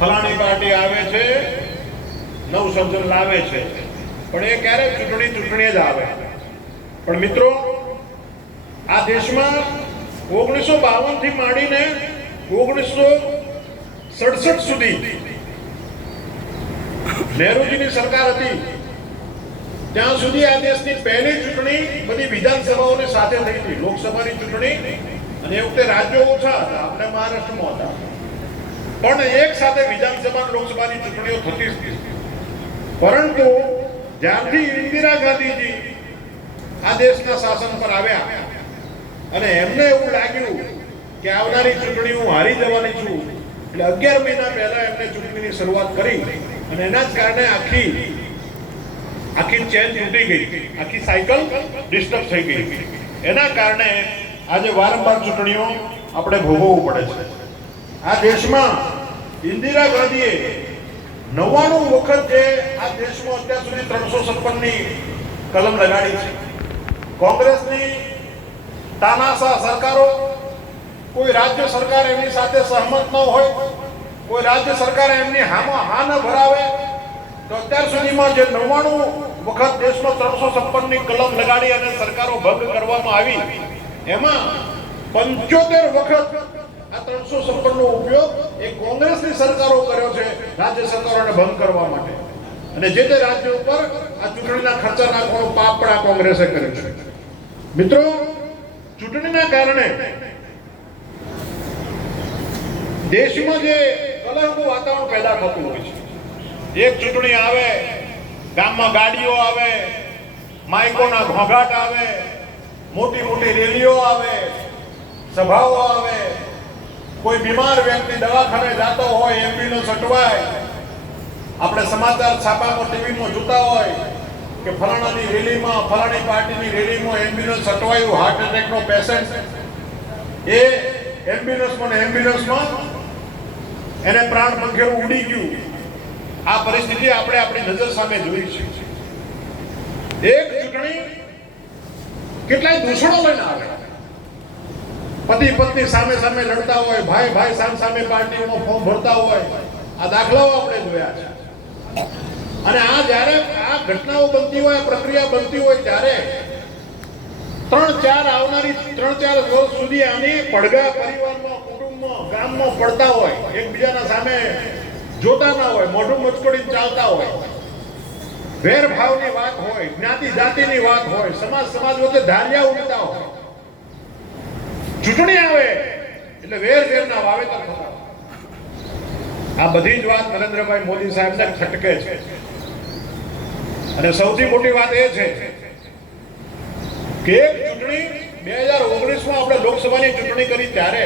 ફલાણી party આવે છે, નવસર્જન લાવે છે, પણ એ ક્યારેક ચૂંટણી જ આવે. પણ મિત્રો, આ દેશમાં 1952 થી માંડીને 1967 સુધી નહેરુજીની સરકાર હતી, ત્યાં સુધી આ દેશની પહેલી ચૂંટણી બધી વિધાનસભાઓની સાથે થઈ હતી. લોકસભાની ચૂંટણી, અને એ વખતે રાજ્યો ઓછા હતા, આપણે મહારાષ્ટ્રમાં હતા, પણ એક સાથે વિધાનસભા અને લોકસભાની ચૂંટણીઓ થતી હતી. પરંતુ જ્યારથી ઇન્દિરા ગાંધીજી આ દેશના શાસન પર આવ્યા અને એમને એવું લાગ્યું કે આવનારી ચૂંટણી હું હારી જવાની છું, એટલે 11 મહિના પહેલા એમને ચૂંટણીની શરૂઆત કરી, અને એના જ કારણે આખી ચેન તૂટી ગઈ, આખી સાયકલ ડિસ્ટર્બ થઈ ગઈ. એના કારણે આજે વારંવાર ચૂંટણીઓ આપણે ભોગવવું પડે છે. આ દેશમાં ઇન્દિરા ગાંધીએ 99 વખત જે આ દેશમાં અત્યાર સુધી 356ની કલમ લગાડી છે. કોંગ્રેસની તાનાશાહ સરકારો, કોઈ રાજ્ય સરકાર એમની સાથે સહમત ન હોય, કોઈ રાજ્ય સરકાર એમની હામાં હા ન ભરાવે, તો અત્યાર સુધીમાં જે 99 વખત દેશમાં 356ની કલમ લગાડી અને સરકારો ભંગ કરવામાં આવી, એમાં 75 વખત આ 356 નો ઉપયોગ એ કોંગ્રેસની સરકારો કર્યો છે રાજ્ય સરકારોને ભંગ કરવા માટે. અને જે રાજ્યો ઉપર આ ચૂંટણીના ખર્ચા નાખવાનો પાપ પણ આ કોંગ્રેસે કર્યો છે. મિત્રો, ચૂંટણીના કારણે દેશમાં જે કલહનું વાતાવરણ પેદા થતું હોય છે. એક ચૂંટણી આવે, ગામમાં ગાડીઓ આવે, માઇકોના ઘોંઘાટ આવે, મોટી મોટી રેલીઓ આવે, સભાઓ આવે, કોઈ બીમાર વ્યક્તિ દવાખાને જતો હોય, એમ્બ્યુલન્સ અટવાય, આપણે સમાચાર છાપામાં ટીવીમાં જોતા હોય કે ફલાણાની રેલીમાં, ફલાણી પાર્ટીની રેલીમાં એમ્બ્યુલન્સ અટવાયું, હાર્ટ એટેકનો પેશન્ટ, એ એમ્બ્યુલન્સમાં એને પ્રાણ પંખેરું ઉડી ગયું. આ પરિસ્થિતિ આપણે આપણી નજર સામે જોઈ છે. એક ચૂંટણી કેટલાય દૂષણો લઈને આવે, પતિ પત્ની સામે સામે લડતા હોય, ભાઈ ભાઈ સામે પાર્ટીઓમાં ફોર્મ ભરતા હોય, આ દાખલાઓ આપણે જોયા છે. અને આ જ્યારે આ ઘટનાઓ બનતી હોય, પ્રક્રિયા બનતી હોય, ત્યારે 3-4 વર્ષ સુધી આની પડઘા પરિવારમાં, કુટુંબમાં, ગામમાં પડતા હોય, એકબીજાના સામે જોતા ના હોય, મોઢું મચકોડી ચાલતા હોય, વેરભાવની વાત હોય, જ્ઞાતિ જાતિની વાત હોય, સમાજ વચ્ચે ધારિયા ઉડતા હોય. ચૂંટણી આવે એટલે વેરના વાવેતર થતા. આ બધી જ વાત નરેન્દ્રભાઈ મોદી સાહેબને ખટકે છે. અને સૌથી મોટી વાત એ છે કે ચૂંટણી 2019માં આપણે લોકસભાની ચૂંટણી કરી ત્યારે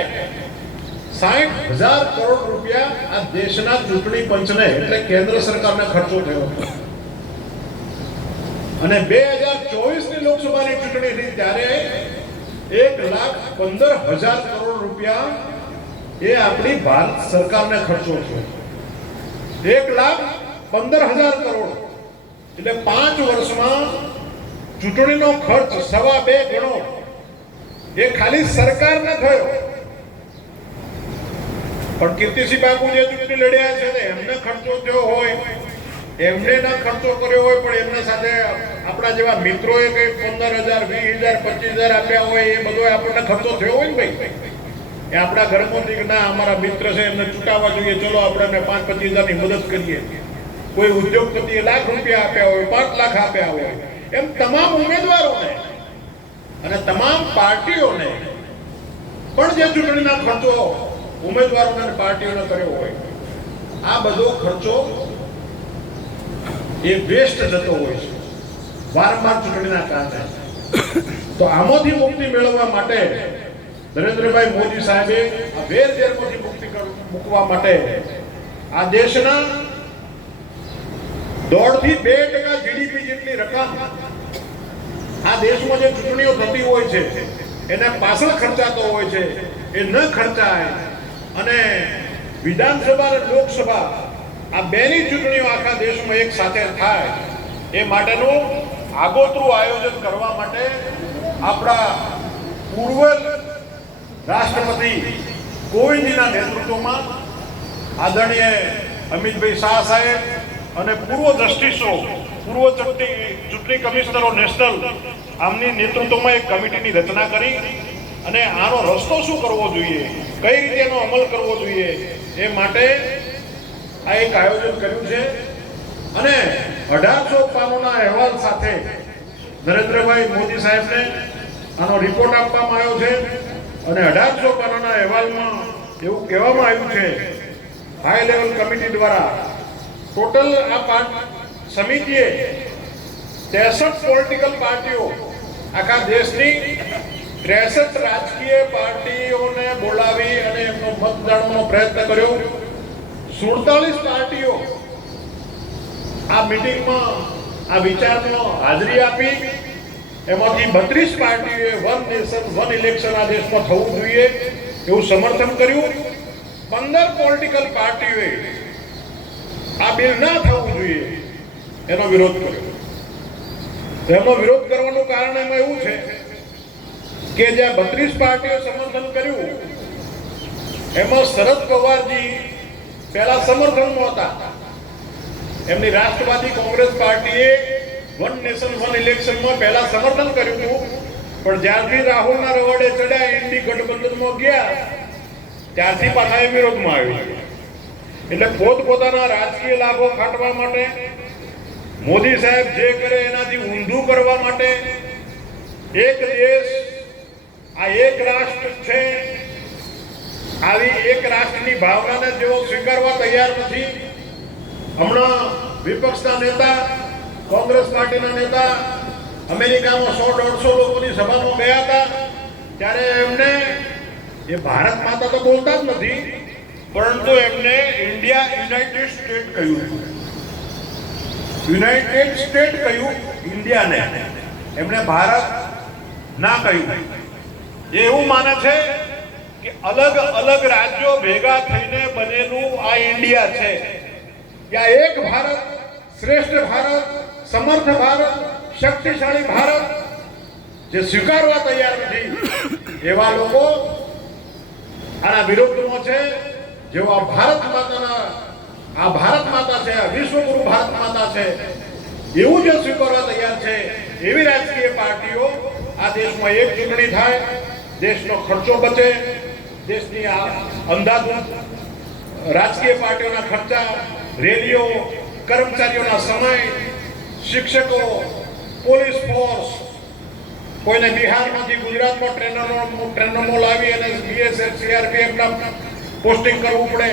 60,000 કરોડ રૂપિયા આ દેશના ચૂંટણી પંચને એટલે કેન્દ્ર સરકારને ખર્ચો થયો. અને 2024ની લોકસભાની ચૂંટણી થઈ ત્યારે 1,15,000 કરોડ રૂપિયા એ આપણી ભારત સરકારને ખર્ચો છે. 1,15,000 કરોડ એટલે 5 વર્ષમાં ચૂંટણીનો ખર્ચ 2.5 ગણો એ ખાલી સરકારને થયો. પણ કીર્તિસિંહ બાપુ જે ચૂંટણી લડ્યા છે એમને ખર્ચો થયો હોય, એમને ના ખર્ચો કર્યો હોય, પણ એમના સાથે આપણા જેવા મિત્રોએ કઈ 15,000, 20,000, 25,000 આપ્યા હોય, એ બધો આપણને ખર્ચો થયો હોય ને ભાઈ. એ આપણા ઘરમાંથી ના અમારા મિત્ર છે એમને ચૂંટાવવા જોઈએ, ચલો આપણે 5-25,000 ની મદદ કરીએ. કોઈ ઉદ્યોગપતિએ લાખ રૂપિયા આપ્યા હોય, 5 લાખ આપ્યા હોય, એમ તમામ ઉમેદવારોને અને તમામ પાર્ટીઓને પણ જે ચૂંટણીના ખર્ચો ઉમેદવારોને અને પાર્ટીઓને કર્યો હોય, આ બધો ખર્ચો એ વેસ્ટ જતો હોય છે વારંવાર ચૂંટણીના કારણે. તો આમાંથી મુક્તિ મેળવવા માટે નરેન્દ્રભાઈ મોદી સાહેબે આ વેરઝેરમાંથી મુક્તિ મૂકવા માટે આ દેશના 1.5 થી 2% જીડીપી જેટલી રકમ આ દેશમાં જે ચૂંટણીઓ થતી હોય છે એના પાછળ ખર્ચાતો હોય છે, એ ન ખર્ચાય અને વિધાનસભા અને લોકસભા આ બેની ચૂંટણીઓ આખા દેશમાં એક સાથે થાય એ માટેનું આગોતરું આયોજન કરવા માટે આપણા પૂર્વ રાષ્ટ્રપતિ કોવિંદજીના નેતૃત્વમાં આદરણીય અમિતભાઈ શાહ સાહેબ અને પૂર્વ જસ્ટિસો, પૂર્વ ચૂંટણી કમિશનરો નેશનલ, આમની નેતૃત્વમાં એક કમિટીની રચના કરી અને આનો રસ્તો શું કરવો જોઈએ, કઈ રીતે એનો અમલ કરવો જોઈએ એ માટે આ એક આયોજન કર્યું છે. અને 1800 પાનાના અહેવાલ સાથે નરેન્દ્રભાઈ મોદી સાહેબને આનો રિપોર્ટ આપવામાં આવ્યો છે. અને 1800 પાનાના અહેવાલમાં એવું કહેવામાં આવ્યું છે, હાઈ લેવલ કમિટી દ્વારા ટોટલ આ સમિતિએ 63 પોલિટિકલ પાર્ટીઓ, આખા દેશની 63 રાજકીય પાર્ટીઓને બોલાવી અને એમનો મત જાણવાનો પ્રયત્ન કર્યો. 47 પાર્ટીઓ આ મીટિંગમાં, આ વિચારમાં હાજરી આપી. એમાંથી 32 પાર્ટીઓએ વન નેશન વન ઇલેક્શન આ દેશમાં થવું જોઈએ એવું સમર્થન કર્યું. 15 પોલિટિકલ પાર્ટીઓએ આ બિલ ના થવું જોઈએ એનો વિરોધ કર્યો. એનો વિરોધ કરવાનું કારણ એમાં એવું છે કે જ્યાં 32 પાર્ટીઓ સમર્થન કર્યું એમાં શરદ પવારજી પહેલા સમર્થનમાં હતા. એમની રાષ્ટ્રવાદી કોંગ્રેસ પાર્ટીએ વન નેશન વન ઇલેક્શનમાં પહેલા સમર્થન કર્યું હતું, પણ જ્યારથી રાહુલના રવાડે ચડ્યા, ઇન્ડી ગઠબંધનમાં ગયા, ત્યારથી પાછા એ વિરોધમાં આવ્યું. એટલે પોતપોતાના રાજકીય લાભો ખાટવા માટે, મોદી સાહેબ જે કરે એનાથી ઊંધું કરવા માટે, એક દેશ, આ એક રાષ્ટ્ર છે, આવી એક રાષ્ટ્રની ભાવનાને જેઓ સ્વીકારવા તૈયાર નથી. હમણાં વિપક્ષના નેતા, કોંગ્રેસ પાર્ટીના નેતા અમેરિકામાં 100-150 લોકોની સભામાં ગયા હતા, ત્યારે એમને એ ભારત માતા તો બોલતા જ નથી, પરંતુ એમને ઇન્ડિયા યુનાઇટેડ સ્ટેટ કહ્યું. યુનાઇટેડ સ્ટેટ કહ્યું ઇન્ડિયાને, એમણે ભારત ના કહ્યું. એ એવું માને છે કે અલગ અલગ રાજ્યો ભેગા થઈને બનેલું આ ઇન્ડિયા છે. ત્યાં એક ભારત, શ્રેષ્ઠ ભારત, સમર્થ ભારત, શક્તિશાળી ભારત જે સ્વીકારવા તૈયાર નથી, એવા લોકો આના વિરોધમાં છે. જેઓ આ ભારત માતા છે, આ વિશ્વગુરુ ભારત માતા છે, એવું જે સ્વીકારવા તૈયાર છે, એવી રાજકીય પાર્ટીઓ આ દેશમાં એક ચૂંટણી થાય, દેશનો ખર્ચો બચે, દેશની આ અંધાધૂંધ રાજકીય પાર્ટીઓના ખર્ચા, રેલીઓ, કર્મચારીઓના સમય, શિક્ષકો, પોલીસ ફોર્સ, કોઈને બિહારમાંથી ગુજરાતમાં ટ્રેનરમાં લાવી અને બીએસએફ, સીઆરપીએફના પોસ્ટિંગ કરવું પડે,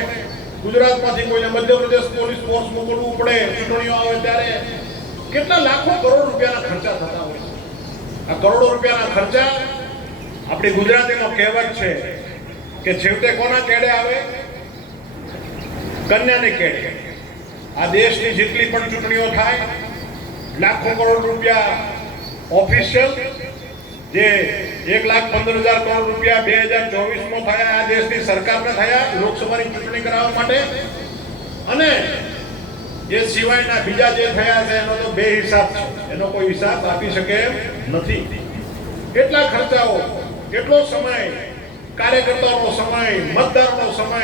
ગુજરાતમાંથી કોઈને મધ્યપ્રદેશ પોલીસ ફોર્સ મોકલવું પડે. ચૂંટણીઓ આવે ત્યારે કેટલા લાખો કરોડ રૂપિયાના ખર્ચા થતા હોય છે. આ કરોડો રૂપિયાના ખર્ચા, આપણી ગુજરાતીમાં કહેવત છે કે છેવટે કોના કેડે આવે? કન્યાને કેડે. આ દેશની જેટલી પણ ચૂંટણીઓ થાય, લાખો કરોડ રૂપિયા ઓફિશિયલ, જે 1,15,000 કરોડ રૂપિયા 2024માં થયા આ દેશની સરકારને થયા લોકસભાની ચૂંટણી કરાવવા માટે, અને એ સિવાયના બીજા જે થયા છે એનો તો બે હિસાબ છે, એનો કોઈ હિસાબ આપી શકે એમ નથી. કેટલા ખર્ચાઓ, કેટલો સમય, કાર્યકર્તાઓનો સમય, મતદારોનો સમય.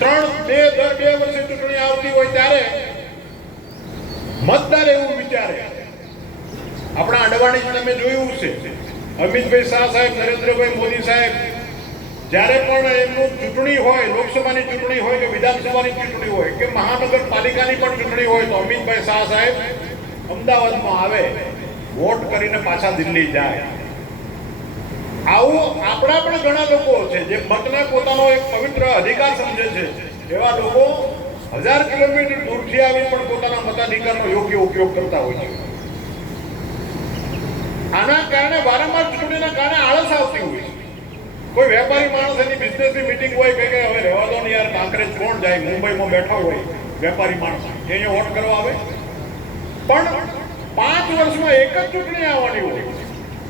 દર 2 વર્ષે ચૂંટણી આવતી હોય ત્યારે મતદાર એવું વિચારે. આપણા અડવાણી તમે જોયું છે, અમિતભાઈ શાહ સાહેબ, નરેન્દ્રભાઈ મોદી સાહેબ, જ્યારે પણ એમનું ચૂંટણી હોય, લોકસભાની ચૂંટણી હોય કે વિધાનસભાની ચૂંટણી હોય કે મહાનગરપાલિકાની પણ ચૂંટણી હોય, તો અમિતભાઈ શાહ સાહેબ અમદાવાદમાં આવે, વોટ કરીને પાછા દિલ્હી જાય. આવું આપણા પણ ઘણા લોકો છે જે મતને પોતાનો એક પવિત્ર અધિકાર સમજે છે. એવા લોકો 1000 કિલોમીટર દૂરથી આવી પણ પોતાના મતાધિકારનો યોગ્ય ઉપયોગ કરતા હોય છે. આના કારણે વારંવાર ચૂંટણીના કારણે આળસ આવતી હોય છે. કોઈ વેપારી માણસ એની બિઝનેસની મીટિંગ હોય કે હવે રહેવા દો ને યાર, કાંકરેજ કોણ જાય, મુંબઈમાં બેઠા હોય વેપારી માણસ, અહીંયા વોટ કરવા આવે. પણ 5 વર્ષમાં એક જ ચૂંટણી આવવાની હોય,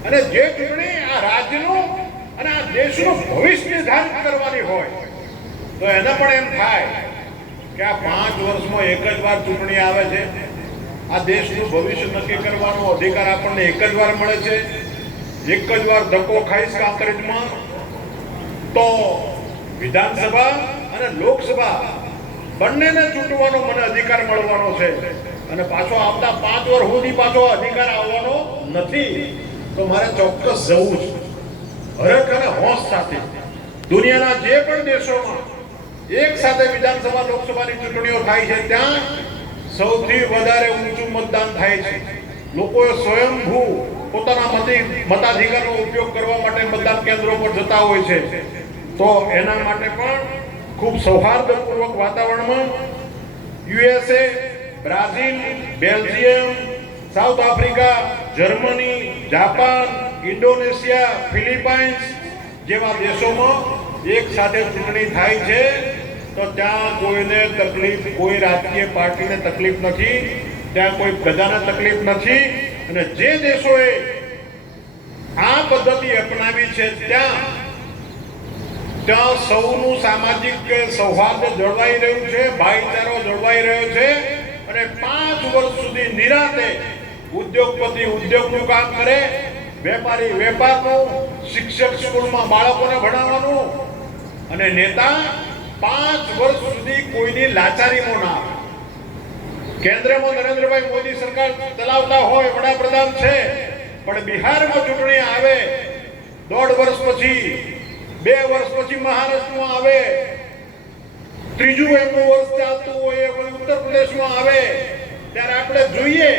અને જે ચૂંટણી આ રાજ્યનું અને આ દેશનું ભવિષ્ય નિર્ધારિત કરવાની હોય, તો એને પણ એમ થાય કે આ 5 વર્ષમાં એક જ વાર ચૂંટણી આવે છે, આ દેશનું ભવિષ્ય નક્કી કરવાનો અધિકાર આપણને એક જ વાર મળે છે. એક જ વાર ધક્કો ખાઈશ કાંકરેજમાં તો વિધાનસભા અને લોકસભા બંનેને ચૂંટવાનો મને અધિકાર મળવાનો છે અને પાછો આવતા 5 વર્ષ સુધી પાછો અધિકાર આવવાનો નથી, તો મારે ચોક્કસ જવું છે. હરખ અને હોશ સાથે દુનિયાના જે પણ દેશોમાં એક સાથે વિધાનસભા લોકસભાની ચૂંટણીઓ થાય છે ત્યાં સૌથી વધારે ઊંચું મતદાન થાય છે. લોકોએ સ્વયંભૂ પોતાના મતાધિકારનો ઉપયોગ કરવા માટે મતદાન કેન્દ્રો પર જતા હોય છે. તો એના માટે પણ ખૂબ સૌહાર્દપૂર્વક વાતાવરણમાં USA, Brazil, Belgium, south Africa, Germany, Japan, Indonesia, Philippines જેવા દેશોમાં એક સાથે ચૂંટણી થાય છે તો ત્યાં કોઈને તકલીફ, કોઈ રાજકીય પાર્ટીને તકલીફ નથી, ત્યાં કોઈ પ્રજાને તકલીફ નથી. અને જે દેશોએ આ પદ્ધતિ અપનાવી છે ત્યાં સૌનું સામાજિક સૌહાર્દ જળવાઈ રહ્યું છે, ભાઈચારો જળવાઈ રહ્યો છે અને 5 વર્ષ સુધી નિરાંતે ઉદ્યોગપતિ ઉદ્યોગનું કામ કરે, વેપારી વેપારનું, શિક્ષક સ્કૂલમાં બાળકોને ભણાવવાનું અને નેતા 5 વર્ષ સુધી કોઈની લાચારીમાં ના આવે. કેન્દ્રમાં નરેન્દ્રભાઈ મોદી સરકાર ચલાવતા હોય, વડાપ્રધાન છે, પણ બિહારમાં ચૂંટણી આવે, 1.5 વર્ષ પછી, 2 વર્ષ પછી મહારાષ્ટ્રમાં આવે, ત્રીજું એમનું વર્ષ ચાલતું હોય ઉત્તર પ્રદેશમાં આવે, ત્યારે આપણે જોઈએ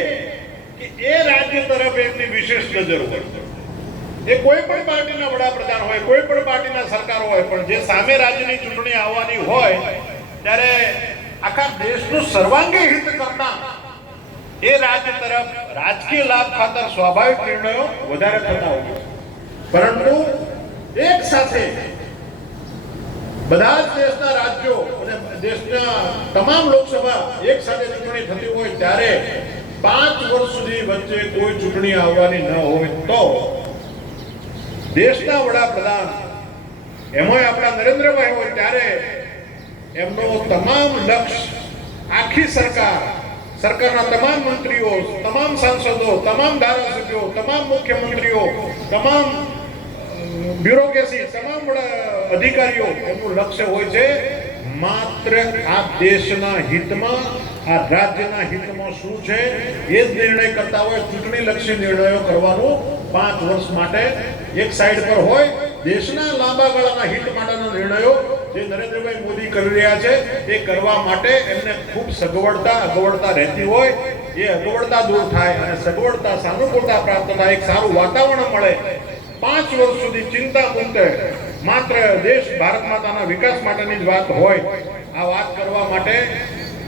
કે એ રાજ્ય તરફ એમની વિશેષ નજર હોય. એ કોઈ પણ પાર્ટીના વડાપ્રધાન હોય, કોઈ પણ પાર્ટીના સરકાર હોય, પણ જે સામે રાજ્યની ચૂંટણી આવવાની હોય ત્યારે આખા દેશનું સર્વાંગી હિત કરતા એ રાજ્ય તરફ રાજકીય લાભ ખાતર સ્વાભાવિક નિર્ણયો વધારે થતા હોય છે. પરંતુ એક સાથે બધા જ દેશના રાજ્યો અને દેશના તમામ લોકસભા એક સાથે ચૂંટણી થતી હોય ત્યારે 5 વર્ષ સુધી વચ્ચે કોઈ ચૂંટણી આવવાની ન હોય તો દેશના વડાપ્રધાન એમાંય આપણા નરેન્દ્રભાઈ હોય ત્યારે એમનો તમામ લક્ષ્ય, આખી સરકારના તમામ મંત્રીઓ, તમામ સાંસદો, તમામ ધારાસભ્યો, તમામ મુખ્યમંત્રીઓ, તમામ બ્યુરોક્રેસી, તમામ અધિકારીઓ, એમનું લક્ષ્ય હોય છે માત્ર આ દેશના હિતમાં, આ રાજ્યના હિતમાં શું છે એ જ નિર્ણય કરતા હોય. ચૂંટણી લક્ષી નિર્ણયો કરવાનું 5 વર્ષ માટે એક સાઈડ પર હોય. દેશના લાંબા ગાળાના હિત માટેના નિર્ણયો જે નરેન્દ્રભાઈ મોદી કરી રહ્યા છે એ કરવા માટે એમને ખૂબ અગવડતા રહેતી હોય. એ અગવડતા દૂર થાય અને સગવડતા, સાનુકૂળતા પ્રાપ્ત થાય, એક સારું વાતાવરણ મળે. 5 વર્ષ સુધી ચિંતા મુક્ત માત્ર દેશ ભારત માતાના વિકાસ માટેની જ વાત હોય. આ વાત કરવા માટે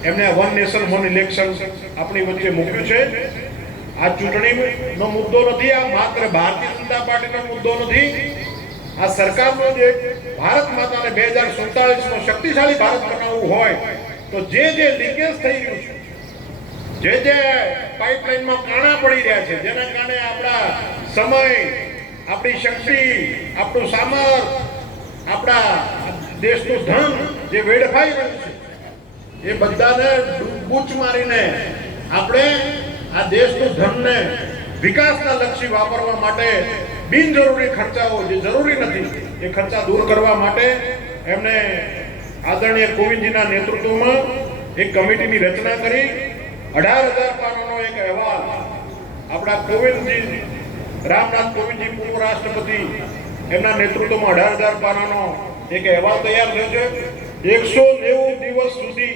એમને વન નેશન વન ઇલેક્શન આપણી વચ્ચે મૂક્યું છે. આ ચૂંટણીનો મુદ્દો નથી, આ માત્ર ભારતીય જનતા પાર્ટીનો મુદ્દો નથી. આ સરકારનો જે ભારત માતાને 2047માં શક્તિશાળી ભારત બનાવવું હોય તો જે લીકેજ થઈ રહ્યું છે, જે પાઇપલાઇનમાં કાણા પડી રહ્યા છે, જેના કારણે આપણા સમય, આપણી શક્તિ, આપણું સામર્થ્ય, આપણા દેશનું ધન જે વેડફાઈ રહ્યું છે એ બધાને બૂચ મારીને આપણે આ દેશનું ધનને વિકાસના લક્ષી વાપરવા માટે બિનજરૂરી ખર્ચાઓ જે જરૂરી નથી એ ખર્ચા દૂર કરવા માટે એમને આદરણીય કોવિંદજીના નેતૃત્વમાં એક કમિટીની રચના કરી 18,000 પાનાનો એક અહેવાલ આપણા કોવિંદજી, રામનાથ કોવિંદજી પૂર્વ રાષ્ટ્રપતિ, એમના નેતૃત્વમાં 18,000 પાનાનો એક અહેવાલ તૈયાર થયો છે. 190 દિવસ સુધી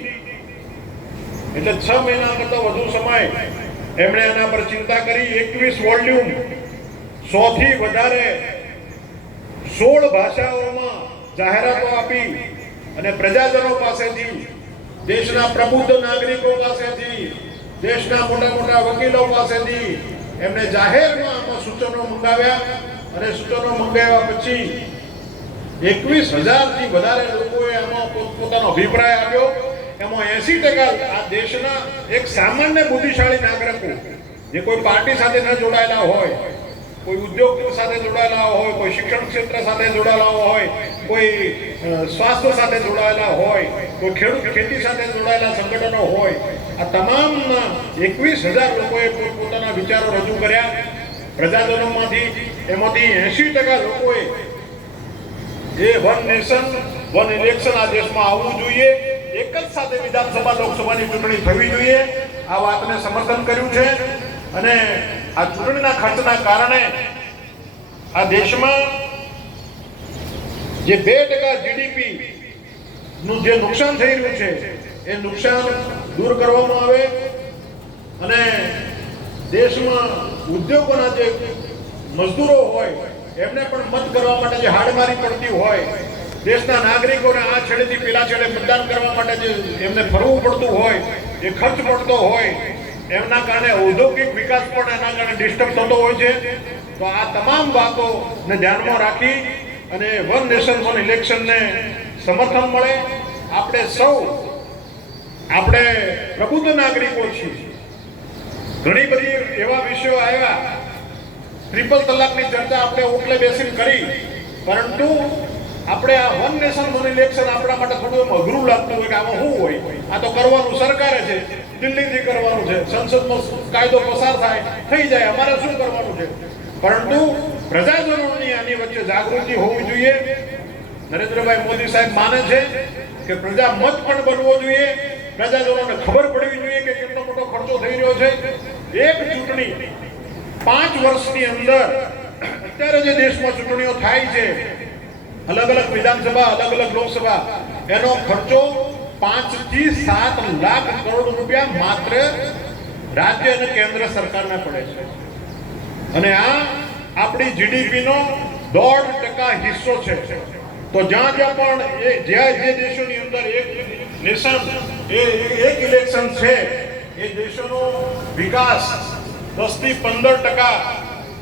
એટલે 6 મહિના કરતા વધુ સમય એમણે એના પર ચિંતા કરી. 21 વોલ્યુમ, 100 થી વધારે 16 ભાષાઓમાં જાહેરાતો આપી અને પ્રજાજનો પાસેથી, દેશના પ્રબુદ્ધ નાગરિકો પાસેથી, દેશના મોટા વકીલો પાસેથી એમને જાહેરમાં આમાં સૂચનો મંગાવ્યા અને સૂચનો મંગાવ્યા પછી 21,000 થી વધારે લોકોએ આમાં પોતાનો અભિપ્રાય આપ્યો. એમાં 80% આ દેશના એક સામાન્ય બુદ્ધિશાળી નાગરિકો જે કોઈ પાર્ટી સાથે ન જોડાયેલા હોય, કોઈ ઉદ્યોગ સાથે જોડાયેલા હોય, કોઈ શિક્ષણ ક્ષેત્ર સાથે જોડાયેલા હોય, કોઈ સ્વાસ્થ્ય સાથે જોડાયેલા હોય, કોઈ ખેતી સાથે જોડાયેલા સંગઠનો હોય, આ તમામના 21,000 લોકોએ પોતાના વિચારો રજૂ કર્યા. પ્રજાજનોમાંથી એમાંથી 80% લોકોએ એ વન નેશન વન ઇલેક્શન આ દેશમાં આવવું જોઈએ, એક જ સાથે વિધાનસભા લોકસભાની ચૂંટણી થવી જોઈએ, આ વાતને સમર્થન કર્યું છે. અને આ ચૂંટણીના ખર્ચના કારણે આ દેશમાં જે 2% જીડીપી નું જે નુકસાન થઈ રહ્યું છે એ નુકસાન દૂર કરવામાં આવે અને દેશમાં ઉદ્યોગોના જે મજદૂરો હોય એમને પણ મત કરવા માટે જે હાડમારી પડતી હોય, દેશના નાગરિકોને આ છેડેથી પેલા છેડે મતદાન કરવા માટે જે એમને ફરવું પડતું હોય, એ ખર્ચ પડતો હોય, એમના કારણે ઔદ્યોગિક વિકાસ પણ એના કારણે ડિસ્ટર્બ થતો હોય છે. તો આ તમામ વાતોને ધ્યાનમાં રાખી અને વન નેશન વન ઇલેક્શનને સમર્થન મળે. આપણે સૌ પ્રબુદ્ધ નાગરિકો છીએ. ઘણી બધી એવા વિષયો આવ્યા, ટ્રિપલ તલાકની ચર્ચા આપણે ઓટલે બેસીને કરી, પરંતુ આપણે આ વન નેશન વન ઇલેક્શન આપણા માટે થોડું અઘરું લાગતું હોય કે આમાં શું હોય, આ તો કરવાનું સરકારે છે, દિલ્હીથી કરવાનું છે, સંસદમાં કાયદો પસાર થાય થઈ જાય, અમારે શું કરવાનું છે. પરંતુ પ્રજાજનોની આની વચ્ચે જાગૃતિ હોવી જોઈએ. નરેન્દ્રભાઈ મોદી સાહેબ માને છે કે પ્રજા મત પણ બનવો જોઈએ, પ્રજાજનોને ખબર પડવી જોઈએ કે કેટલો મોટો ખર્ચો થઈ રહ્યો છે. એક ચૂંટણી 5 વર્ષની અંદર અત્યારે જે દેશમાં ચૂંટણીઓ થાય છે, અલગ અલગ વિધાનસભા, અલગ અલગ લોકસભા, એનો ખર્ચો 5 થી 7 લાખ કરોડ રૂપિયા માત્ર રાજ્ય અને કેન્દ્ર સરકારને પડે છે. અને આ આપણી જીડીપી નો 1.5% હિસ્સો છે. તો જ્યાં જ્યાં પણ જે દેશોની અંદર એક નેશન એક ઇલેક્શન છે, એ દેશોનો વિકાસ 10 થી 15%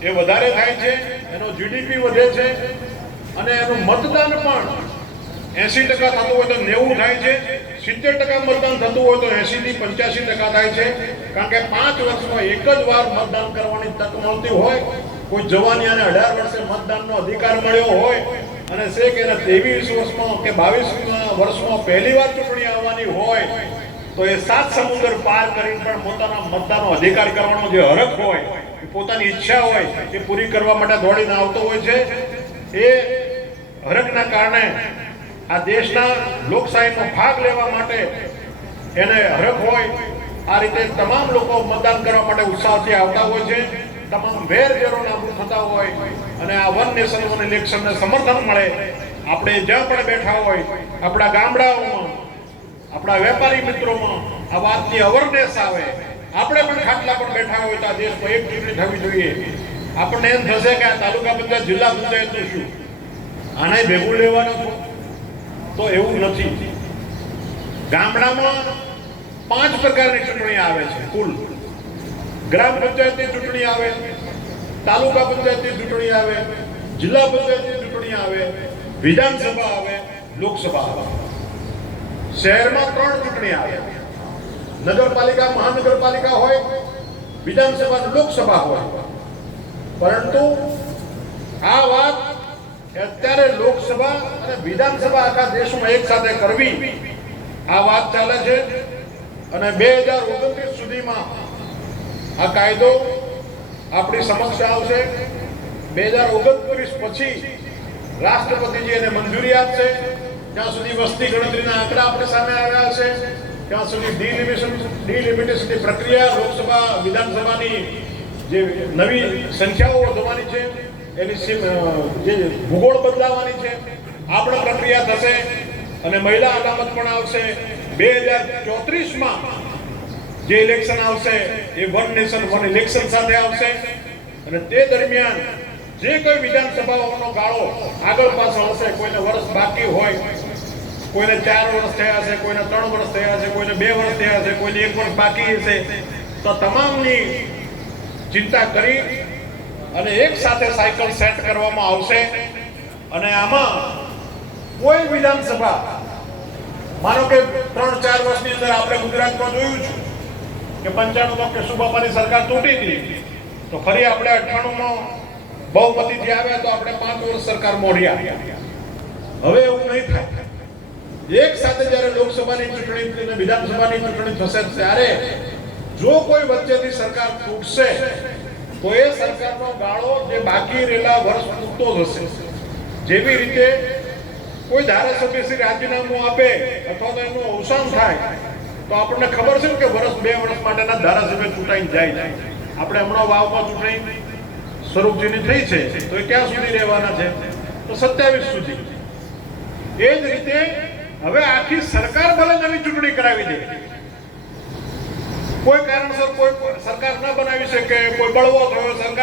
એ વધારે થાય છે, એનો જીડીપી વધે છે અને એનું મતદાન પણ 80% થતું હોય તો 90 થાય છે, 70% મતદાન થતું હોય તો 80 થી 85% થાય છે. કારણ કે 5 વર્ષમાં એક જ વાર મતદાન કરવાની તક મળતી હોય. કોઈ જવાની અને 18 વર્ષે મતદાનનો અધિકાર મળ્યો હોય અને શેખ એને 23 વર્ષમાં કે 22 વર્ષમાં પહેલી વાર ચૂંટણી આવવાની હોય તો એ 7 સમુદ્ર પાર કરીને પણ પોતાના મતદાનનો અધિકાર કરવાનો જે હરખ હોય, પોતાની ઈચ્છા હોય, એ પૂરી કરવા માટે દોડીને આવતો હોય છે. એ હરખના કારણે આ દેશના લોકશાહીનો ભાગ લેવા માટે એને હરખ હોય. આ રીતે તમામ લોકો મતદાન કરવા માટે ઉત્સાહથી આવતા હોય છે. તમામ વેરઝેરો નાબૂદ થતા હોય અને આ વન નેશન વન ઇલેક્શનને સમર્થન મળે. આપણે જ્યાં પણ બેઠા હોય, આપણા ગામડાઓમાં, આપણા વેપારી મિત્રોમાં આ વાતની અવેરનેસ આવે. આપણે પણ ખાટલા પર બેઠા હોય તો આ દેશમાં એક ચૂંટણી થવી જોઈએ. આપણને એમ થશે કે આ તાલુકા પંચાયત, જિલ્લા પંચાયતનું શું, આને ભેગું લેવાનું છું? તો એવું નથી. ગામડામાં 5 પ્રકારની ચૂંટણી આવે છે કુલ. ગ્રામ પંચાયતની ચૂંટણી આવે, તાલુકા પંચાયતની ચૂંટણી આવે, જિલ્લા પંચાયતની ચૂંટણી આવે, વિધાનસભા આવે, લોકસભા આવે. શહેરમાં 3 ચૂંટણી આવે, નગરપાલિકા, મહાનગરપાલિકા હોય, વિધાનસભા, લોકસભા હોય. પરંતુ આ વાત અત્યારે લોકસભા અને વિધાનસભા આખા દેશમાં એક સાથે કરવી, આ વાત ચાલે છે. અને 2029 સુધીમાં આ કાયદો આપણી સમક્ષ આવશે. 2029 પછી રાષ્ટ્રપતિજી એને મંજૂરી આપશે. ત્યાં સુધી વસ્તી ગણતરીના આંકડા આપણી સામે આવ્યા હશે. ત્યાં સુધી ડિલિમિટેશનની પ્રક્રિયા, લોકસભા વિધાનસભાની જે નવી સંખ્યાઓ વધવાની છે, એની જે ભૂગોળ બદલાવાની છે, આપણે પ્રક્રિયા થશે અને મહિલા અનામત પણ આવશે. 2034માં જે ઇલેક્શન આવશે એ વન નેશન વન ઇલેક્શન સાથે આવશે. અને તે દરમિયાન જે કોઈ વિધાનસભાઓનો ગાળો આગળ પાછળ હશે, કોઈને વર્ષ બાકી હોય, કોઈને 4 વર્ષ થયા હશે, કોઈને 3 વર્ષ થયા હશે, કોઈને 2 વર્ષ થયા હશે, કોઈને 1 વર્ષ બાકી હશે, તો તમામની ચિંતા કરી અને એક સાથે સાયકલ સેટ કરવામાં આવશે. અને આમાં કોઈ વિધાનસભા, માનો કે 3-4 વર્ષની અંદર આપણે ગુજરાતમાં જોયું છે કે 95માં કેશુબાપાની સરકાર તૂટી હતી, તો ફરી આપણે 98માં બહુમતીથી આવ્યા તો આપણે 5 વર્ષ સરકાર મોડ્યા. હવે એવું નહીં થાય. એક સાથે જ્યારે લોકસભાની ચૂંટણી અને વિધાનસભાની ચૂંટણી થશે ત્યારે જો કોઈ વચ્ચેથી સરકાર તૂટશે તો એ સરકારનો ગાળો જે બાકી રહેલા વર્ષ પૂરતો થશે. જેવી રીતે કોઈ ધારાસભ્ય શ્રી રાજીનામું આપે અથવા તો એનું અવસાન થાય તો આપણને ખબર છે કે વર્ષ 2 વર્ષ માટેના ધારાસભ્ય ચૂંટાઈને જાય છે. આપણે હમણાં વાવમાં ચૂંટણી સ્વરૂપજીની થઈ છે તો એ ક્યાં સુધી રહેવાના છે? તો 27 સુધી. એ જ રીતે હવે આખી સરકાર ભલે નવી ચૂંટણી કરાવી દે, કોઈ કારણસર કોઈ સરકાર ન બનાવી શકે, કોઈ બળવો થયો, સરકાર